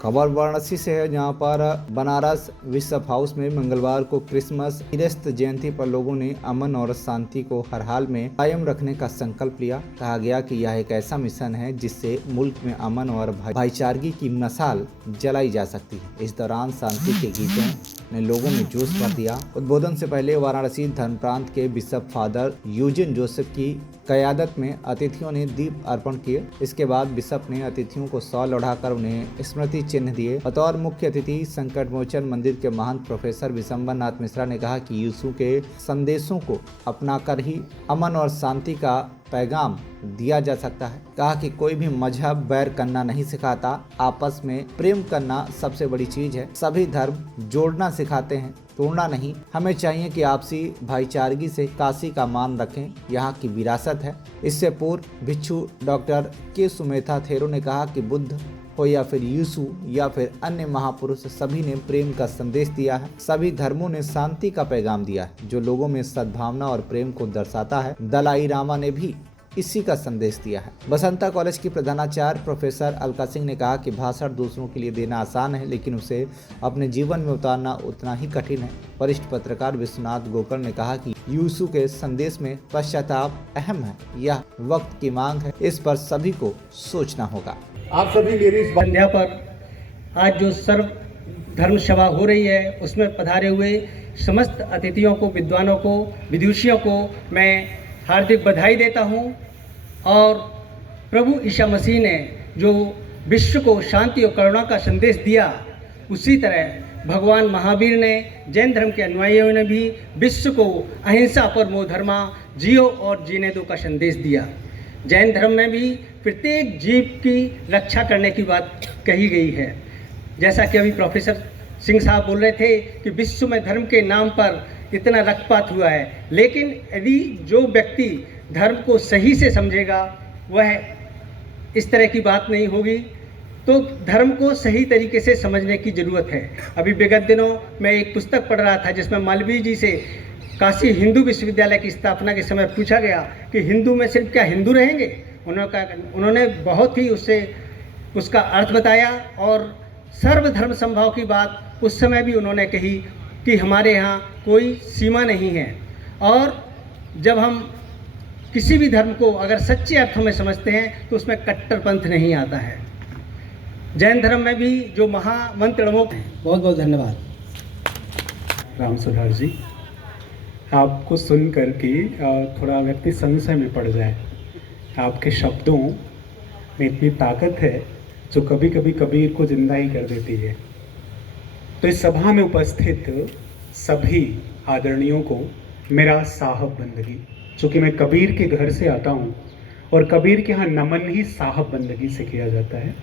खबर वाराणसी से है, जहां पर बनारस बिशप हाउस में मंगलवार को क्रिसमस क्रिस्त जयंती पर लोगों ने अमन और शांति को हर हाल में कायम रखने का संकल्प लिया। कहा गया कि यह एक ऐसा मिशन है जिससे मुल्क में अमन और भाईचारगी की मशाल जलाई जा सकती है। इस दौरान शांति के गीतों ने लोगों में जोश भर दिया। उद्बोधन से पहले वाराणसी धर्म प्रांत के बिशप फादर यूजिन जोसेफ की क़यादत में अतिथियों ने दीप अर्पण किए। इसके बाद बिशप ने अतिथियों को शॉल ओढ़ाकर उन्हें स्मृति चिन्ह दिए। बतौर मुख्य अतिथि संकट मोचन मंदिर के महंत प्रोफेसर विशंबर नाथ मिश्रा ने कहा कि यीशु के संदेशों को अपनाकर ही अमन और शांति का पैगाम दिया जा सकता है। कहा कि कोई भी मजहब बैर करना नहीं सिखाता, आपस में प्रेम करना सबसे बड़ी चीज है। सभी धर्म जोड़ना सिखाते हैं, तोड़ना नहीं। हमें चाहिए कि आपसी भाईचारगी से काशी का मान रखें, यहाँ की विरासत है। इससे पूर्व भिक्षु डॉक्टर के सुमेथा थेरो ने कहा कि बुद्ध हो या फिर यीशु या फिर अन्य महापुरुष, सभी ने प्रेम का संदेश दिया है। सभी धर्मों ने शांति का पैगाम दिया है, जो लोगों में सद्भावना और प्रेम को दर्शाता है। दलाई लामा ने भी इसी का संदेश दिया है। बसंता कॉलेज की प्रधानाचार्य प्रोफेसर अलका सिंह ने कहा कि भाषण दूसरों के लिए देना आसान है, लेकिन उसे अपने जीवन में उतारना उतना ही कठिन है। वरिष्ठ पत्रकार विश्वनाथ गोकर्ण ने कहा कि यीशु के संदेश में पश्चाताप अहम है, यह वक्त की मांग है, इस पर सभी को सोचना होगा। आप सभी मेरी इस संध्या पर आज जो सर्व धर्म सभा हो रही है, उसमें पधारे हुए समस्त अतिथियों को, विद्वानों को, विदुषियों को मैं हार्दिक बधाई देता हूं। और प्रभु ईसा मसीह ने जो विश्व को शांति और करुणा का संदेश दिया, उसी तरह भगवान महावीर ने, जैन धर्म के अनुयायियों ने भी विश्व को अहिंसा परमो धर्मा, जियो और जीने दो का संदेश दिया। जैन धर्म में भी प्रत्येक जीव की रक्षा करने की बात कही गई है। जैसा कि अभी प्रोफेसर सिंह साहब बोल रहे थे कि विश्व में धर्म के नाम पर इतना रक्तपात हुआ है, लेकिन यदि जो व्यक्ति धर्म को सही से समझेगा, वह इस तरह की बात नहीं होगी। तो धर्म को सही तरीके से समझने की ज़रूरत है। अभी विगत दिनों मैं एक पुस्तक पढ़ रहा था जिसमें मालवीय जी से काशी हिंदू विश्वविद्यालय की स्थापना के समय पूछा गया कि हिंदू में सिर्फ क्या हिंदू रहेंगे। उन्होंने बहुत ही उसका अर्थ बताया और सर्वधर्म समभाव की बात उस समय भी उन्होंने कही कि हमारे यहाँ कोई सीमा नहीं है। और जब हम किसी भी धर्म को अगर सच्चे अर्थों में समझते हैं तो उसमें कट्टरपंथ नहीं आता है। जैन धर्म में भी जो महामंत्र बहुत बहुत धन्यवाद। राम सुधार जी, आपको सुन कर के थोड़ा व्यक्ति संशय में पड़ जाए। आपके शब्दों में इतनी ताकत है जो कभी कभी कबीर को जिंदा ही कर देती है। तो इस सभा में उपस्थित सभी आदरणीयों को मेरा साहब बंदगी, चूँकि मैं कबीर के घर से आता हूँ और कबीर के यहाँ नमन ही साहब बंदगी से किया जाता है,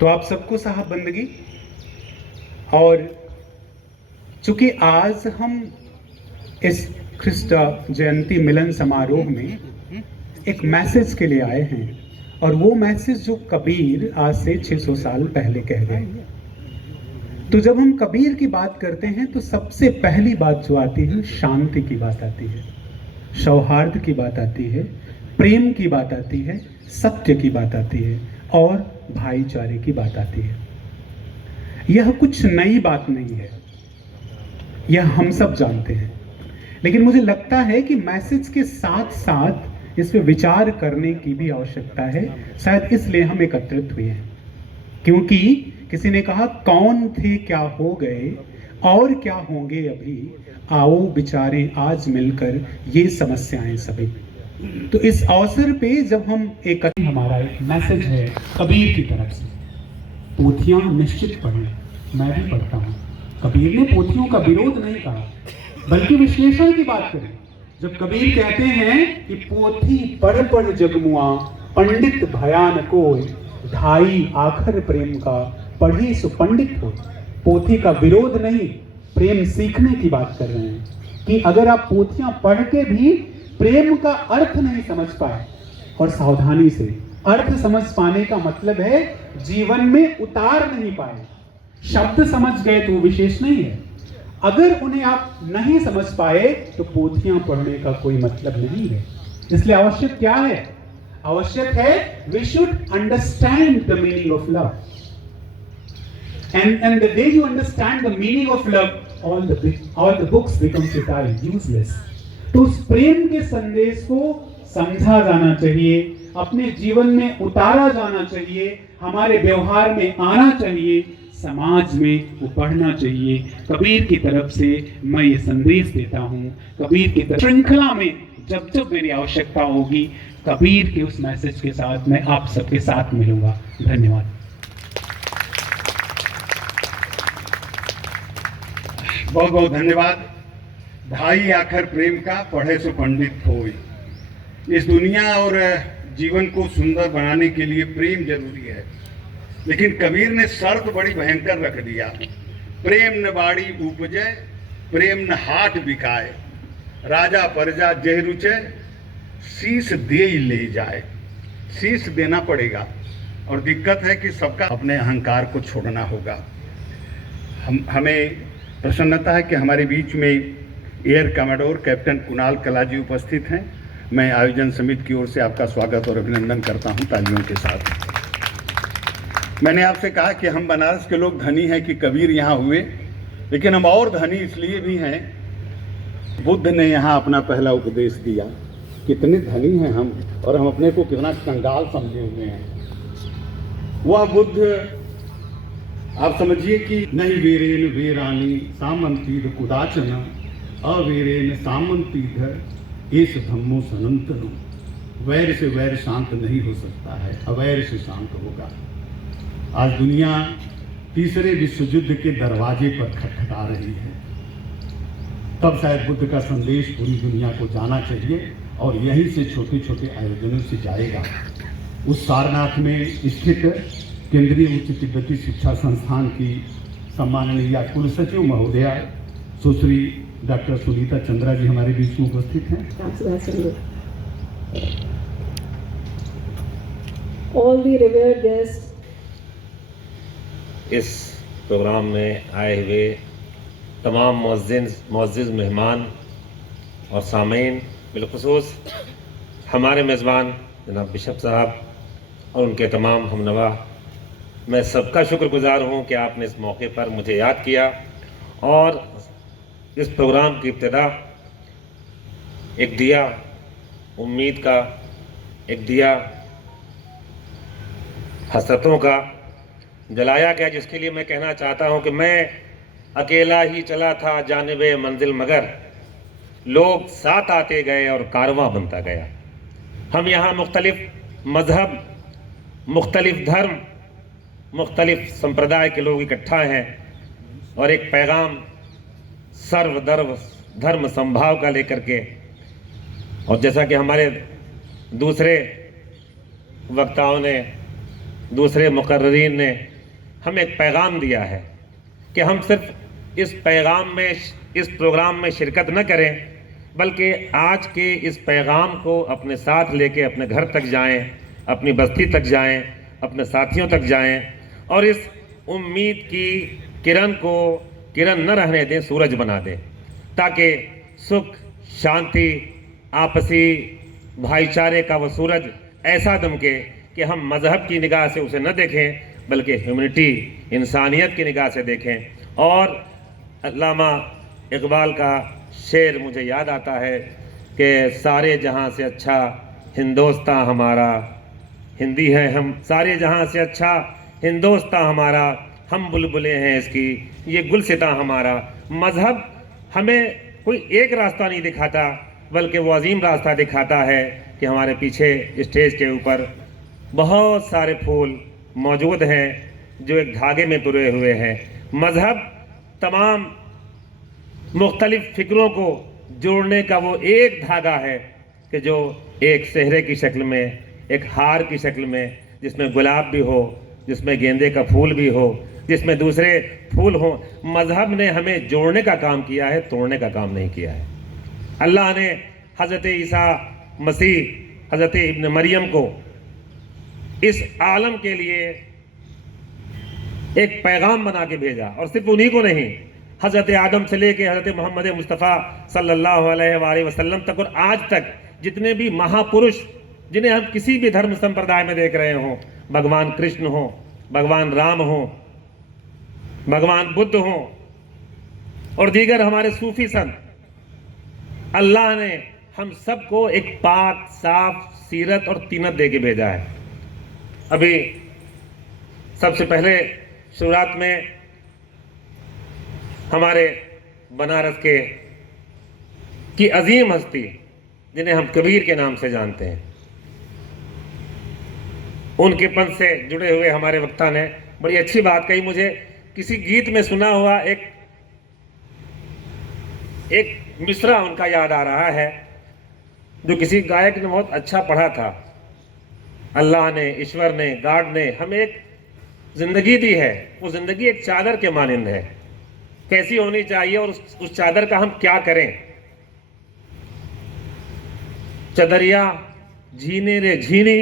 तो आप सबको साहब बंदगी। और चूँकि आज हम इस ख्रिस्ट जयंती मिलन समारोह में एक मैसेज के लिए आए हैं, और वो मैसेज जो कबीर आज से 600 साल पहले कह गए। तो जब हम कबीर की बात करते हैं तो सबसे पहली बात जो आती है, शांति की बात आती है, सौहार्द की बात आती है, प्रेम की बात आती है, सत्य की बात आती है और भाईचारे की बात आती है। यह कुछ नई बात नहीं है, यह हम सब जानते हैं। लेकिन मुझे लगता है कि मैसेज के साथ साथ इस पे विचार करने की भी आवश्यकता है। शायद इसलिए हम एकत्रित हुए हैं, क्योंकि किसी ने कहा कौन थे क्या हो गए और क्या होंगे अभी, आओ विचारें आज मिलकर ये समस्याएं सभी। तो इस अवसर पे जब हम हमारा एक मैसेज है कबीर की तरफ से, पोथियां निश्चित पढ़ें। मैं भी पढ़ता हूँ। कबीर ने पोथियों का विरोध नहीं कहा, बल्कि विश्लेषण की बात करें। जब कबीर कहते हैं कि पोथी पढ़ पढ़ जगमुआ, पंडित भयान कोय, ढाई आखर प्रेम का, पढ़ी सो पंडित हो। पोथी का विरोध नहीं, प्रेम सीखने की बात कर रहे हैं कि अगर आप पोथियां पढ़ के भी प्रेम का अर्थ नहीं समझ पाए, और सावधानी से अर्थ समझ पाने का मतलब है जीवन में उतार नहीं पाए। शब्द समझ गए तो विशेष नहीं है, अगर उन्हें आप नहीं समझ पाए तो पोथियां पढ़ने का कोई मतलब नहीं है। इसलिए आवश्यक क्या है? आवश्यक है we should understand the meaning of love. And the day you understand the meaning of love, all the books become futile, useless. तो उस प्रेम के संदेश को समझा जाना चाहिए, अपने जीवन में उतारा जाना चाहिए, हमारे व्यवहार में आना चाहिए, समाज में वो बढ़ना चाहिए। कबीर की तरफ से मैं ये संदेश देता हूँ, कबीर की तरफ श्रृंखला में जब जब मेरी आवश्यकता होगी, कबीर के उस मैसेज के साथ मैं आप सबके साथ मिलूंगा। धन्यवाद। बहुत बहुत धन्यवाद। भाई आखर प्रेम का पढ़े सो पंडित होय। इस दुनिया और जीवन को सुंदर बनाने के लिए प्रेम जरूरी है, लेकिन कबीर ने शर्त बड़ी भयंकर रख दिया। प्रेम न बाड़ी उपजे, प्रेम न हाट बिकाए, राजा प्रजा जय रुचे, शीश दे ही ले जाए। शीश देना पड़ेगा, और दिक्कत है कि सबका अपने अहंकार को छोड़ना होगा। हमें प्रसन्नता है कि हमारे बीच में एयर कमांडोर कैप्टन कुणाल कला जी उपस्थित हैं। मैं आयोजन समिति की ओर से आपका स्वागत और अभिनंदन करता हूं तालियों के साथ। मैंने आपसे कहा कि हम बनारस के लोग धनी हैं कि कबीर यहाँ हुए, लेकिन हम और धनी इसलिए भी हैं, बुद्ध ने यहाँ अपना पहला उपदेश दिया। कितने धनी हैं हम, और हम अपने को कितना कंगाल समझे हुए हैं। वह बुद्ध आप समझिए कि नहीं वीरेन वीरानी सामंतीध कुदाचन अवीरेन सामंतीध एस धम्मो सनंतनो। वैर से वैर शांत नहीं हो सकता है, अवैर से शांत होगा। आज दुनिया तीसरे विश्व युद्ध के दरवाजे पर खटखटा रही है, तब शायद बुद्ध का संदेश पूरी दुनिया को जाना चाहिए, और यहीं से छोटे छोटे आयोजनों से जाएगा। उस सारनाथ में स्थित केंद्रीय उच्च तिब्बती शिक्षा संस्थान की सम्माननीय कुल सचिव महोदया सुश्री डॉक्टर सुनीता चंद्रा जी हमारे बीच में उपस्थित हैं। All the revered guests, इस प्रोग्राम में आए हुए तमाम मुअज़्ज़िज़ मेहमान और सामीन, बिलख़ुसूस हमारे मेज़बान जनाब बिशप साहब और उनके तमाम हमनवा, मैं सबका शुक्रगुज़ार हूँ कि आपने इस मौके पर मुझे याद किया और इस प्रोग्राम की इब्तिदा एक दिया उम्मीद का, एक दिया हसरतों का जलाया गया, जिसके लिए मैं कहना चाहता हूँ कि मैं अकेला ही चला था जानिबे मंजिल, मगर लोग साथ आते गए और कारवां बनता गया। हम यहाँ मुख्तलिफ मज़हब, मुख्तलिफ धर्म, मुख्तलिफ संप्रदाय के लोग इकट्ठा हैं और एक पैगाम सर्वधर्म धर्म संभाव का लेकर के, और जैसा कि हमारे दूसरे वक्ताओं ने, दूसरे मुकर्ररीन ने हमें एक पैगाम दिया है कि हम सिर्फ इस पैगाम में, इस प्रोग्राम में शिरकत न करें, बल्कि आज के इस पैगाम को अपने साथ लेके अपने घर तक जाएं, अपनी बस्ती तक जाएं, अपने साथियों तक जाएं, और इस उम्मीद की किरण को किरण न रहने दें, सूरज बना दें, ताकि सुख, शांति, आपसी भाईचारे का वो सूरज ऐसा दमके कि हम मज़हब की निगाह से उसे न देखें, बल्कि ह्यूमनिटी, इंसानियत की निगाह से देखें। और अल्लामा इकबाल का शेर मुझे याद आता है कि सारे जहां से अच्छा हिंदोस्तां हमारा, हिंदी है हम, सारे जहां से अच्छा हिंदोस्तां हमारा, हम बुलबुलें हैं इसकी, ये गुलसितां हमारा। मज़हब हमें कोई एक रास्ता नहीं दिखाता, बल्कि वो अजीम रास्ता दिखाता है कि हमारे पीछे स्टेज के ऊपर बहुत सारे फूल मौजूद हैं जो एक धागे में पुरे हुए हैं। मज़हब तमाम मुख्तलिफ फ़िक्रों को जोड़ने का वो एक धागा है कि जो एक सेहरे की शक्ल में, एक हार की शक्ल में, जिसमें गुलाब भी हो, जिसमें गेंदे का फूल भी हो, जिसमें दूसरे फूल हो। मज़हब ने हमें जोड़ने का काम किया है, तोड़ने का काम नहीं किया है। अल्लाह ने हज़रत ईसा मसीह, हज़रत इब्न मरियम को इस आलम के लिए एक पैगाम बना के भेजा, और सिर्फ उन्हीं को नहीं, हज़रत आदम से लेके हज़रत मोहम्मद मुस्तफ़ा सल्लल्लाहु अलैहि वसल्लम तक, और आज तक जितने भी महापुरुष जिन्हें हम किसी भी धर्म संप्रदाय में देख रहे हों, भगवान कृष्ण हो, भगवान राम हो, भगवान बुद्ध हों और दीगर हमारे सूफी संत, अल्लाह ने हम सबको एक पाक साफ सीरत और तीनत दे के भेजा है। अभी सबसे पहले शुरुआत में हमारे बनारस के की अजीम हस्ती, जिन्हें हम कबीर के नाम से जानते हैं, उनके पंथ से जुड़े हुए हमारे वक्ता ने बड़ी अच्छी बात कही। मुझे किसी गीत में सुना हुआ एक मिसरा उनका याद आ रहा है, जो किसी गायक ने बहुत अच्छा पढ़ा था। अल्लाह ने, ईश्वर ने, गॉड ने हमें एक जिंदगी दी है, वो जिंदगी एक चादर के मानिंद है। कैसी होनी चाहिए और उस चादर का हम क्या करें। चदरिया झीने रे झीनी,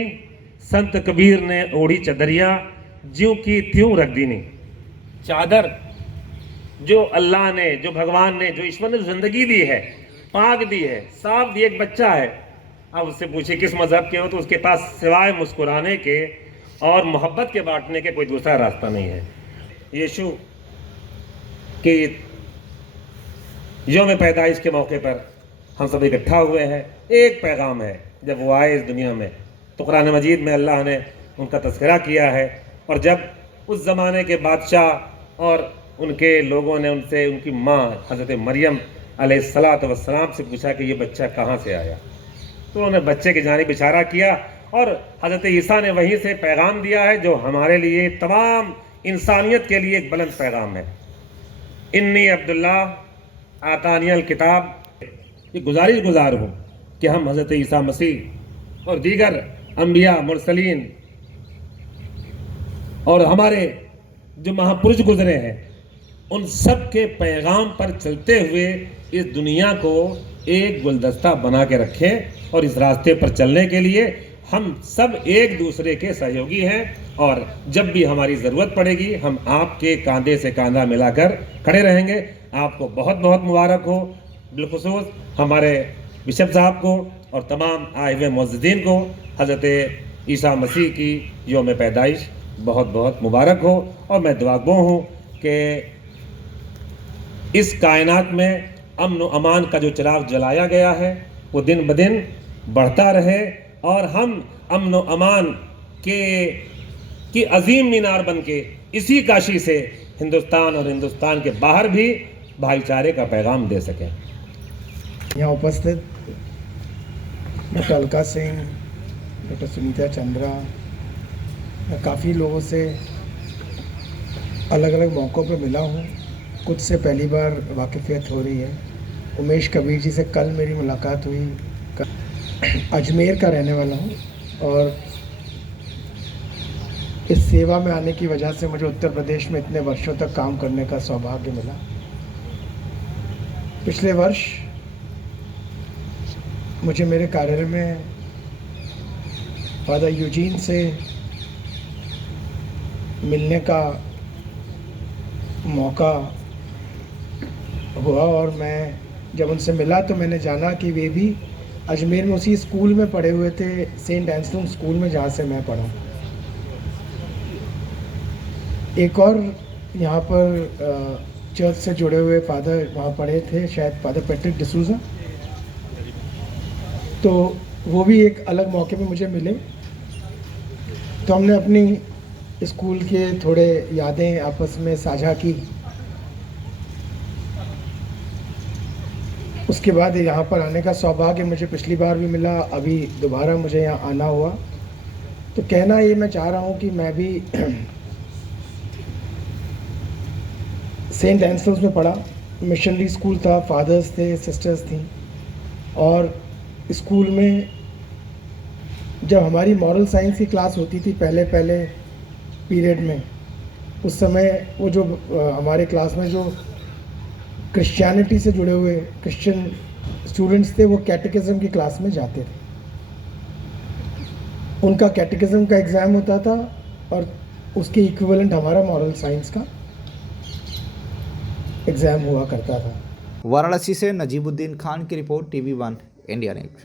संत कबीर ने ओढ़ी चदरिया, ज्यों की त्यों रख दीनी। चादर जो अल्लाह ने, जो भगवान ने, जो ईश्वर ने जिंदगी दी है, पाक दी है, साफ दी। एक बच्चा है, अब उससे पूछे किस मजहब के हो, तो उसके पास सिवाय मुस्कुराने के और मोहब्बत के बांटने के कोई दूसरा रास्ता नहीं है। यीशु की यौम पैदाइश के मौके पर हम सब इकट्ठा हुए हैं। एक पैगाम है, जब वो आए इस दुनिया में तो कुरान मजीद में अल्लाह ने उनका तज़किरा किया है। और जब उस ज़माने के बादशाह और उनके लोगों ने उनसे, उनकी माँ हज़रत मरियम अलैहिस्सलातु वस्सलाम से पूछा कि ये बच्चा कहाँ से आया, तो उन्होंने बच्चे की जानिब इशारा किया और हज़रत ईसा ने वहीं से पैगाम दिया है, जो हमारे लिए, तमाम इंसानियत के लिए एक बुलंद पैगाम है। इन्नी अब्दुल्ला आतानियल किताब। ये गुजारिश गुजार हूँ कि हम हज़रत ईसा मसीह और दीगर अंबिया, मुरसलीन और हमारे जो महापुरुष गुजरे हैं, उन सब के पैगाम पर चलते हुए इस दुनिया को एक गुलदस्ता बना के रखें। और इस रास्ते पर चलने के लिए हम सब एक दूसरे के सहयोगी हैं, और जब भी हमारी ज़रूरत पड़ेगी हम आपके कंधे से कंधा मिलाकर खड़े रहेंगे। आपको बहुत बहुत मुबारक हो, बिलखुसूस हमारे बिशप साहब को और तमाम आए हुए मुअज़्ज़िज़ीन को हज़रत ईसा मसीह की यौम पैदाइश बहुत बहुत मुबारक हो। और मैं दुआगो हूँ कि इस कायनात में अमन व अमान का जो चिराग जलाया गया है वो दिन ब दिन बढ़ता रहे, और हम अमन व अमान की अजीम मीनार बन के इसी काशी से हिंदुस्तान और हिंदुस्तान के बाहर भी भाईचारे का पैगाम दे सकें। यहाँ उपस्थित डॉक्टर अलका सिंह, डॉक्टर सुनीता चंद्रा, मैं काफ़ी लोगों से अलग अलग मौक़ों पर मिला हूँ। कुछ से पहली बार वाकिफ़ियत हो रही है। उमेश कबीर जी से कल मेरी मुलाकात हुई। अजमेर का रहने वाला हूँ और इस सेवा में आने की वजह से मुझे उत्तर प्रदेश में इतने वर्षों तक काम करने का सौभाग्य मिला। पिछले वर्ष मुझे मेरे कार्यालय में फादर यूजीन से मिलने का मौका हुआ, और मैं जब उनसे मिला तो मैंने जाना कि वे भी अजमेर में उसी स्कूल में पढ़े हुए थे, सेंट एंसलूम स्कूल में, जहाँ से मैं पढ़ा। एक और यहाँ पर चर्च से जुड़े हुए फादर वहाँ पढ़े थे, शायद फादर पैट्रिक डिसूजा, तो वो भी एक अलग मौके पे मुझे मिले। तो हमने अपनी स्कूल के थोड़े यादें आपस में साझा की। उसके बाद यहाँ पर आने का सौभाग्य मुझे पिछली बार भी मिला, अभी दोबारा मुझे यहाँ आना हुआ। तो कहना ये मैं चाह रहा हूँ कि मैं भी सेंट एंसल्स में पढ़ा। मिशनरी स्कूल था, फादर्स थे, सिस्टर्स थी, और स्कूल में जब हमारी मॉरल साइंस की क्लास होती थी पहले पीरियड में, उस समय वो जो हमारे क्लास में जो क्रिश्चियनिटी से जुड़े हुए क्रिश्चियन स्टूडेंट्स थे, वो कैटेकिज्म की क्लास में जाते थे। उनका कैटेकिज्म का एग्ज़ाम होता था और उसके इक्विवेलेंट हमारा मॉरल साइंस का एग्ज़ाम हुआ करता था। वाराणसी से नजीबुद्दीन खान की रिपोर्ट, TV1 इंडिया न्यूज़।